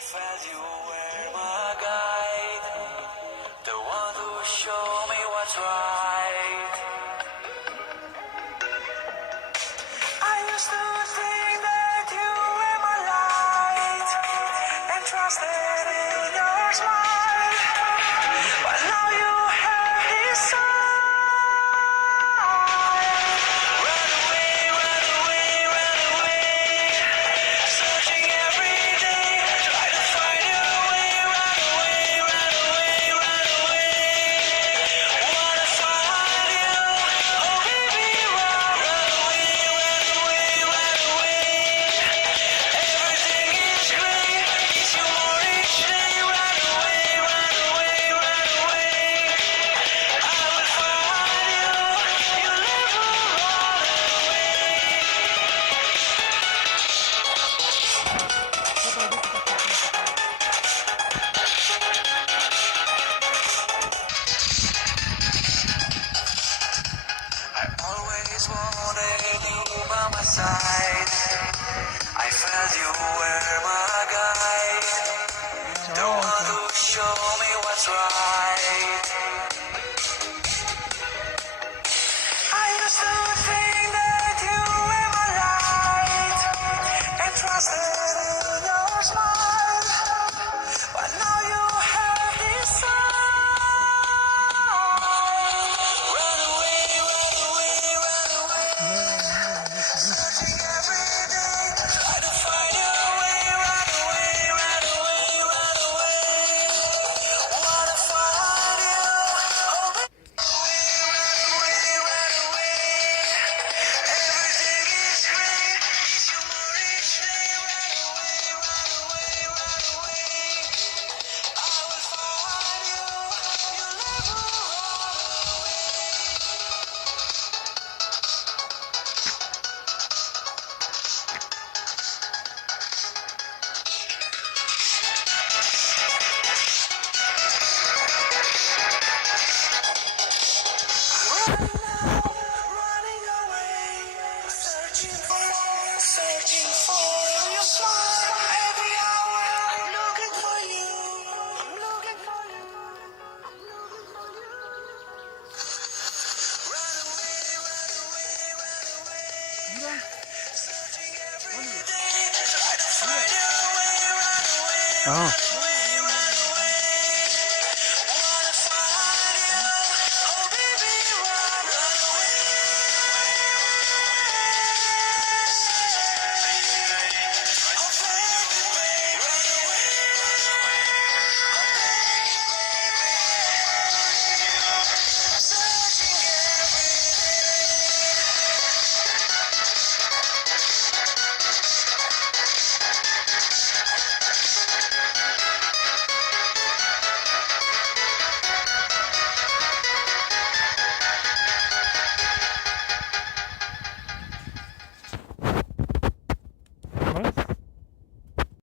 felt you were my guide, the one who showed me what's right. I used to think that you were my light and trusted in your smile, but now you have this side. Run away, run away, run away, searching every day, try to find your way. Run away, run away, run away, wanna find you, oh baby, run. Run away, run away, run away, everything is great, it's you more each day. Run away, run away, run away, I will find you, you never run away. I always wanted you by my side. I felt you were my guide, the one who showed me what's right. I used to think that you were my light and trusted in your smile, but now you have this side. Run away, run away, run away, searching every day, try to find your way. Run away, run away, run away, wanna find you, oh baby. Run away, run away, everything is great, it's you more each day. Run away, run away, run away, I will find you, you'll never run away. Running away, searching for your smile. Every hour I'm looking for you, I'm looking for you, I'm looking for you. Run away, run away, run away, searching every day, try to find your way. Run away, Aha. run